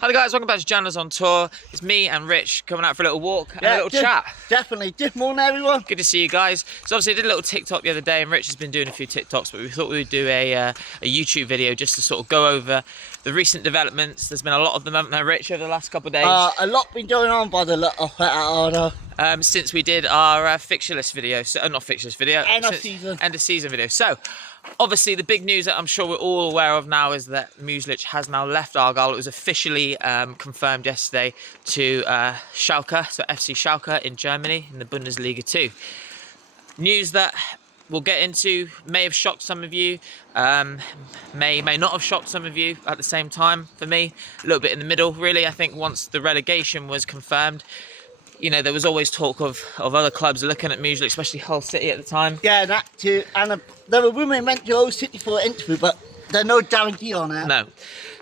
Hi guys, welcome back to Janders on Tour. It's me and Rich coming out for a little walk and a little chat. Definitely. Good morning, everyone. Good to see you guys. So obviously I did a little TikTok the other day and Rich has been doing a few TikToks, but we thought we would do a YouTube video just to sort of go over the recent developments. There's been a lot of them, haven't there, Rich, over the last couple of days? A lot been going on by the look of it, since we did our fixture list video, not fixture list video, end of season video. So obviously the big news that I'm sure we're all aware of now is that Muslich has now left Argyle. It was officially confirmed yesterday to Shalke, so FC Shalke in Germany in the Bundesliga 2. News that we'll get into may have shocked some of you, may not have shocked some of you at the same time. For me, a little bit in the middle, really. I think once the relegation was confirmed, you know, there was always talk of other clubs looking at Muslich, especially Hull City at the time. Yeah, that too. And there were women went to Hull City for an interview, but there's no guarantee on that. No.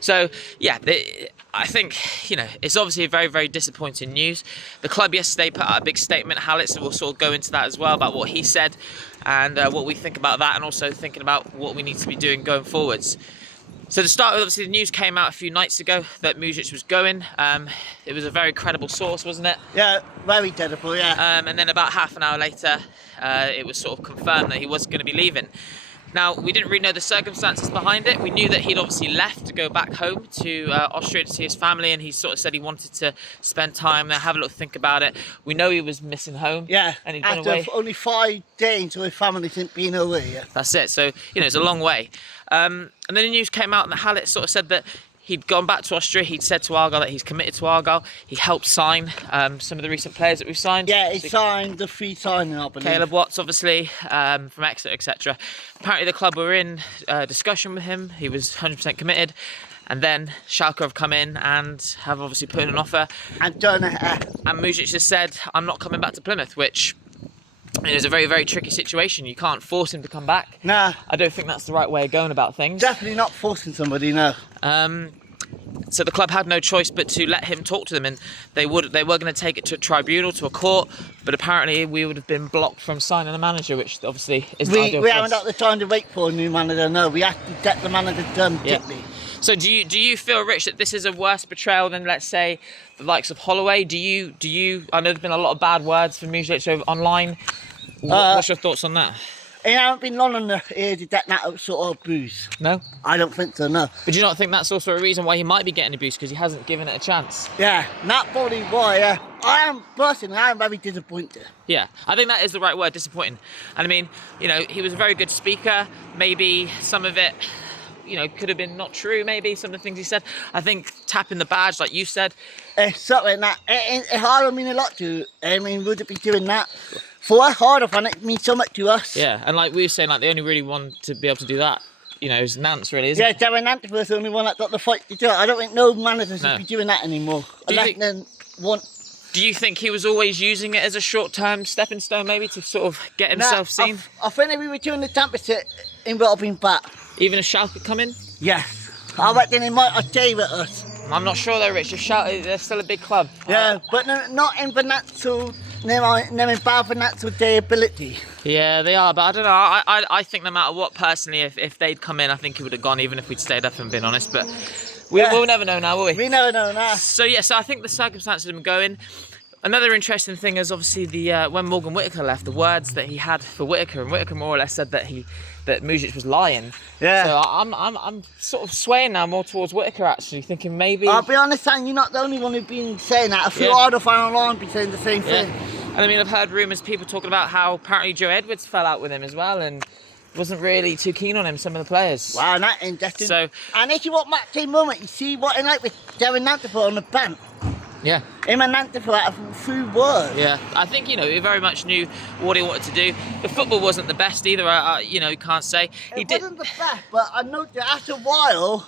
So, yeah, I think, you know, it's obviously a very, very disappointing news. The club yesterday put out a big statement, Hallett, so we'll sort of go into that as well, about what he said and what we think about that, and also thinking about what we need to be doing going forwards. So to start with, obviously the news came out a few nights ago that Muslich was going. It was a very credible source, wasn't it? Yeah, very credible, yeah. And then about half an hour later, it was sort of confirmed that he was going to be leaving. Now, we didn't really know the circumstances behind it. We knew that he'd obviously left to go back home to Austria to see his family, and he sort of said he wanted to spend time there, have a little think about it. We know he was missing home. Yeah, and he'd been after away. Only 5 days with his family since being away, yeah. That's it. So, you know, it's a long way. And then the news came out and Hallett sort of said that he'd gone back to Austria. He'd said to Argyle that he's committed to Argyle. He helped sign some of the recent players that we've signed. Yeah, he signed the 3 signing, I believe. Caleb Watts, obviously, from Exeter, etc. Apparently the club were in discussion with him. He was 100% committed. And then Shalke have come in and have obviously put in an offer. And done it. And Muslich has said, I'm not coming back to Plymouth, which is a very, very tricky situation. You can't force him to come back. Nah. I don't think that's the right way of going about things. Definitely not forcing somebody, no. So the club had no choice but to let him talk to them, and they were going to take it to a tribunal, to a court, but apparently we would have been blocked from signing a manager, which obviously is ideal. We haven't got the time to wait for a new manager, no. We have to get the manager done quickly. So do you feel, Rich, that this is a worse betrayal than, let's say, the likes of Holloway? Do you? I know there's been a lot of bad words from Muslich online. What's your thoughts on that? He hasn't been long enough here to get that sort of abuse. No? I don't think so, no. But do you not think that's also a reason why he might be getting abused, because he hasn't given it a chance? Yeah, that's probably why. I am very disappointed. Yeah, I think that is the right word, disappointing. And I mean, you know, he was a very good speaker. Maybe some of it, you know, could have been not true, maybe, some of the things he said. I think tapping the badge, like you said. It's something that, it hardly mean a lot to, I mean, would it be doing that? For us, harder fun, it means so much to us. Yeah, and like we were saying, like, the only really one to be able to do that, you know, is Nance, really, isn't it? Yeah, Darren Nance was the only one that got the fight to do it. I don't think no managers would be doing that anymore. Do you think he was always using it as a short-term stepping stone, maybe, to sort of get himself seen? I think if we were doing the championship, he would have been back. Even if Shalke come in? Yes. I reckon he might have gave it us. I'm not sure though, Rich. Shalke, they're still a big club. Yeah, but not in financial, no in bad financial ability. Yeah, they are, but I don't know. I think no matter what, personally, if they'd come in, I think he would have gone, even if we'd stayed up and been honest. But we'll never know now, will we? We never know now. So yeah, so I think the circumstances of him going. Another interesting thing is obviously when Morgan Whittaker left, the words that he had for Whittaker, and Whittaker more or less said that Muslich was lying. Yeah. So I'm sort of swaying now more towards Whittaker, actually, thinking maybe. I'll be honest, saying you're not the only one who's been saying that. A few other fans online be saying the same thing. And I mean, I've heard rumours, people talking about how apparently Joe Edwards fell out with him as well, and wasn't really too keen on him, some of the players. Wow, that's interesting. So, and if you want match day moment, you see what in like with Darren Nance on the bench. Yeah. Him and Nance for that few words. Yeah, I think, you know, he very much knew what he wanted to do. The football wasn't the best either, you know, you can't say. It wasn't the best, but I know that after a while,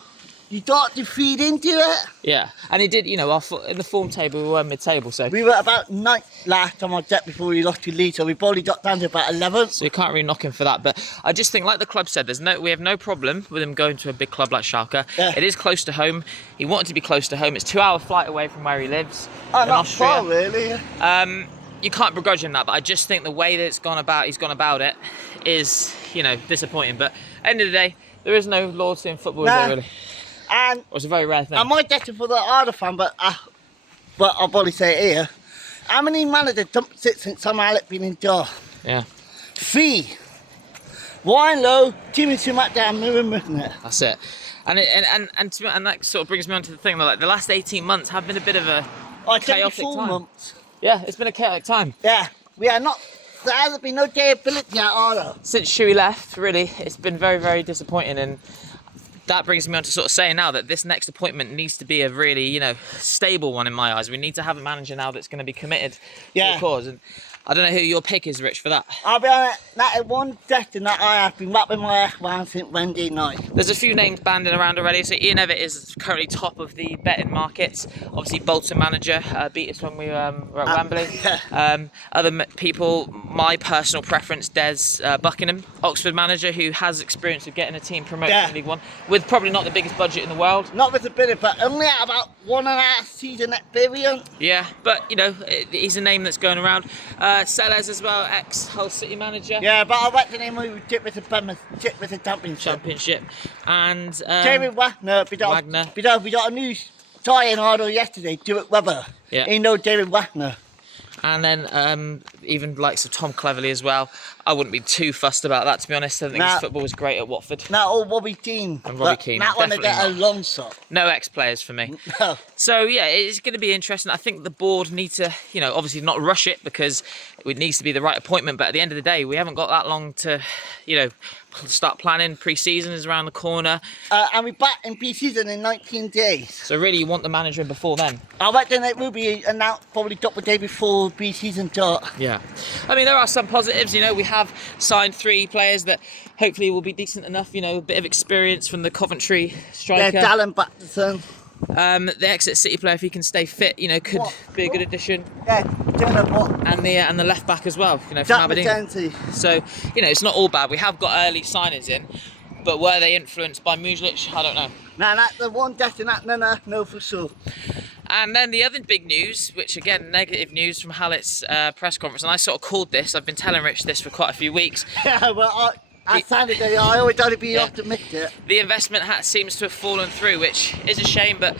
you start to feed into it. Yeah, and he did, you know, in the form table, we were mid-table, so. We were about 9th last time I checked before we lost to Leeds, so we probably got down to about 11th. So you can't really knock him for that, but I just think, like the club said, we have no problem with him going to a big club like Shalke. Yeah. It is close to home. He wanted to be close to home. It's a 2-hour flight away from where he lives in not Austria. far, really. You can't begrudge him that, but I just think the way that he's gone about it is, you know, disappointing. But end of the day, there is no loyalty in football, is there, really? And Or it's a very rare thing. I might get it for the Arda fan, but I'll probably say it here. How many managers dumped it since Sam Alec been in jar? Yeah. 3. Warren Lowe, Timmy Sumac and Miron Muslic. That's it. And that sort of brings me on to the thing that like the last 18 months have been a bit of a chaotic 4 time. months. Yeah, it's been a chaotic time. Yeah, we are not. There hasn't been no ability at all. Since Shuey left, really, it's been very, very disappointing. And that brings me on to sort of saying now that this next appointment needs to be a really, you know, stable one in my eyes. We need to have a manager now that's going to be committed to the cause. And I don't know who your pick is, Rich, for that. I'll be honest, that is one session that I have been wrapping my head around since Wednesday night. There's a few names banding around already. So Ian Evatt is currently top of the betting markets. Obviously, Bolton manager beat us when we were at Wembley. Other people, my personal preference, Des Buckingham, Oxford manager, who has experience of getting a team promoted to League One, with probably not the biggest budget in the world. Not with the bidder, but only at about 1.5 season experience. Yeah, but you know, he's a name that's going around. Sellers as well, ex-Hull City manager. Yeah, but I reckon him we dip with the championship. And David Wagner, we got a new tie-in order yesterday, Stuart Webber. Yeah. He knows David Wagner. And then even likes of Tom Cleverley as well. I wouldn't be too fussed about that, to be honest. I think his football was great at Watford. No, Robbie Keane. And Robbie Keane. That one to get a long shot. No ex-players for me. No. So, yeah, it's going to be interesting. I think the board need to, you know, obviously not rush it because it needs to be the right appointment. But at the end of the day, we haven't got that long to, you know, start planning. Pre-season is around the corner. And we're back in pre-season in 19 days. So, really, you want the manager in before then? I reckon it will be announced probably the day before pre-season start. Yeah. I mean, there are some positives. You know, we have signed 3 players that hopefully will be decent enough. You know, a bit of experience from the Coventry striker. Yeah, Dallin Batterson. The Exeter City player, if he can stay fit, you know, could be a good addition. Yeah, and the left back as well, you know, from Aberdeen. So, you know, it's not all bad. We have got early signings in, but were they influenced by Muslich? I don't know. No, that's the one death in that, no, for sure. And then the other big news, which again, negative news from Hallett's press conference, and I sort of called this, I've been telling Rich this for quite a few weeks. Yeah, well, I always try to be optimistic. The investment hat seems to have fallen through, which is a shame, but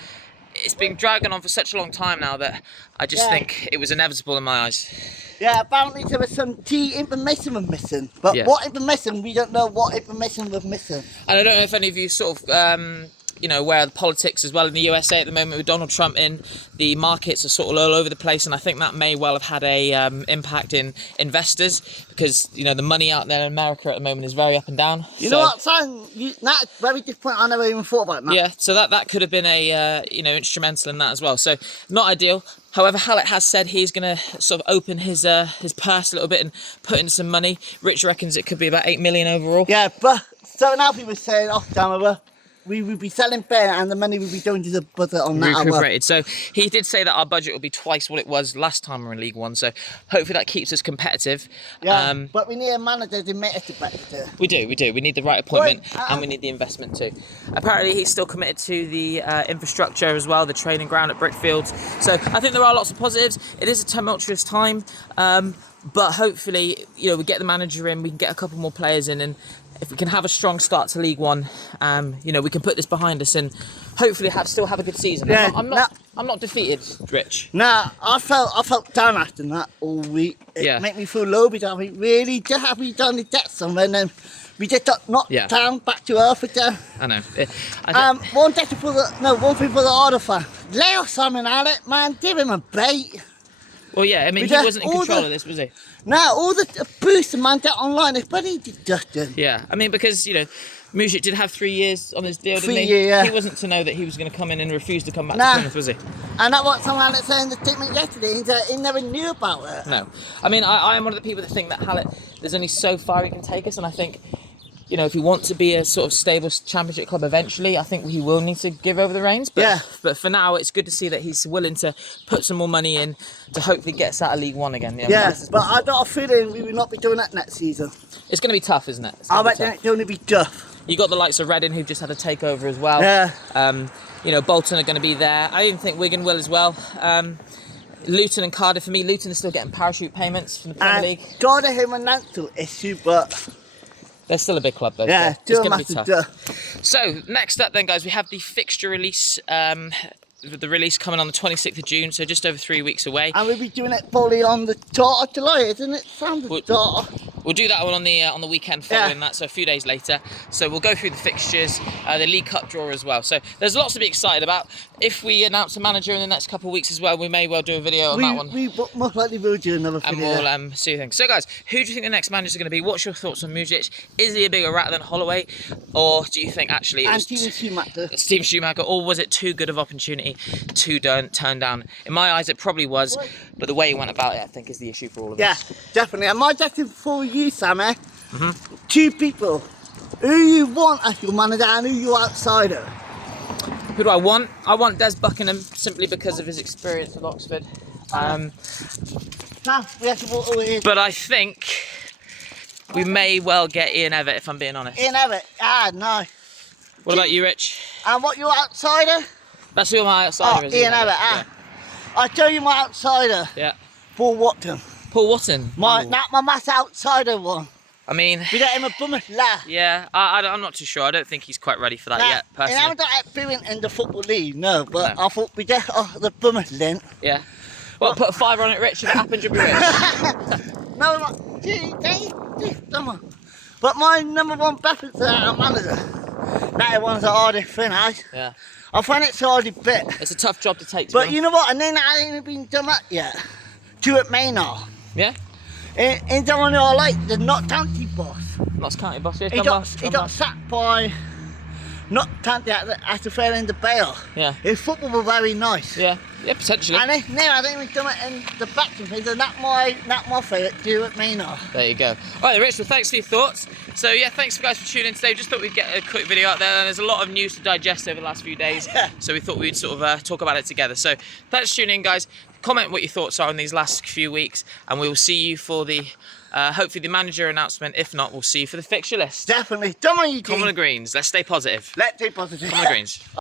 it's been dragging on for such a long time now that I just think it was inevitable in my eyes. Yeah, apparently there was some key information was missing. But what information, we don't know what information was missing. And I don't know if any of you sort of, you know, aware of the politics as well in the USA at the moment with Donald Trump in. The markets are sort of all over the place, and I think that may well have had a impact in investors because, you know, the money out there in America at the moment is very up and down. You know what, son? That's very disappointing. I never even thought about that. Yeah, so that could have been a, you know, instrumental in that as well. So not ideal. However, Hallett has said he's going to sort of open his purse a little bit and put in some money. Rich reckons it could be about 8 million overall. Yeah, but so now people saying off camera, we would be selling fair and the money would be going to the budget on that recuperated. So he did say that our budget will be twice what it was last time we were in League One. So hopefully that keeps us competitive. Yeah, but we need a manager to make us competitive. We do. We need the right appointment and we need the investment too. Apparently he's still committed to the infrastructure as well, the training ground at Brickfields. So I think there are lots of positives. It is a tumultuous time, but hopefully, you know, we get the manager in, we can get a couple more players in, and if we can have a strong start to League One, you know, we can put this behind us and hopefully still have a good season. Yeah, I'm not defeated, Rich. Nah, I felt down after that all week. It made me feel low because I mean, really, just have we done the debt somewhere and then we just got knocked down back to earth again. I know. One thing for the order fan. Lay off Simon Alec, man, give him a bait. Well, yeah, I mean, he wasn't in control of this, was he? No, all the boosts man get online, it's bloody disgusting. Yeah, I mean, because, you know, Muslich did have 3 years on his deal, didn't he? 3 years, yeah. He wasn't to know that he was going to come in and refuse to come back to Plymouth, was he? And that's what someone was saying in the statement yesterday, he never knew about it. No. I mean, I am one of the people that think that Hallett, there's only so far he can take us, and I think, you know, if he wants to be a sort of stable championship club eventually, I think he will need to give over the reins. But for now, it's good to see that he's willing to put some more money in to hopefully get us out of League One again. You know, but I got a feeling we will not be doing that next season. It's going to be tough, isn't it? I reckon it's going to be tough. You got the likes of Reading who've just had a takeover as well. Yeah. You know, Bolton are going to be there. I even think Wigan will as well. Luton and Cardiff, for me, Luton is still getting parachute payments from the Premier League. Got a financial issue, but They're still a big club though. Yeah, so it's going to be tough. So next up then, guys, we have the fixture release. The release coming on the 26th of June, so just over 3 weeks away. And we'll be doing it fully on the 12th of July, isn't it? We'll do that one on the weekend following that, so a few days later. So we'll go through the fixtures, the League Cup draw as well. So there's lots to be excited about. If we announce a manager in the next couple of weeks as well, we may well do a video on that one. We most likely will do another video. And we'll see things. So guys, who do you think the next manager is going to be? What's your thoughts on Muslich? Is he a bigger rat than Holloway? Or do you think actually it was Steven Schumacher, or was it too good of opportunity to turn down? In my eyes, it probably was, but the way he went about it, I think, is the issue for all of us. Yeah, definitely. And my question for you, Sammy, two people, who you want as your manager and who your outsider? Who do I want? I want Des Buckingham simply because of his experience at Oxford. But I think we may well get Ian Evatt, if I'm being honest. Ian Evatt? No. What about you, Rich? And what your outsider? That's who my outsider is. Ian Evatt. Yeah. I tell you my outsider. Yeah. Paul Watson. Paul Watson. My mass outsider one. I mean, we get him a bummer laugh. Yeah, I'm not too sure. I don't think he's quite ready for that yet, personally. I haven't got experience in the football league, no, but I thought we get the bummer lint. Yeah. Well, put a $5 on it, Rich. If it happens, you'll be rich. Come on. But my number one preference is our manager. That one's the hardest thing, Yeah. I find it's a hard bit. It's a tough job to take. But you know what? And then I ain't even been done that yet. Stuart Maynard. Yeah. He's the one who I like, the Notts County boss. Notts County boss, yeah. He got sacked by Notts County after failing the bail. Yeah. His football was very nice. Yeah. Yeah, potentially. And I think we've done it in the back and things, and that's my favourite, Stuart Maynard. There you go. All right, Rich, well, thanks for your thoughts. So, yeah, thanks guys for tuning in today. Just thought we'd get a quick video out there, and there's a lot of news to digest over the last few days. So we thought we'd sort of talk about it together. So thanks for tuning in, guys. Comment what your thoughts are on these last few weeks, and we will see you for the hopefully the manager announcement. If not, we'll see you for the fixture list. Definitely. Come on, you Come on the Greens. Let's stay positive. Let's stay positive. Come on the Greens.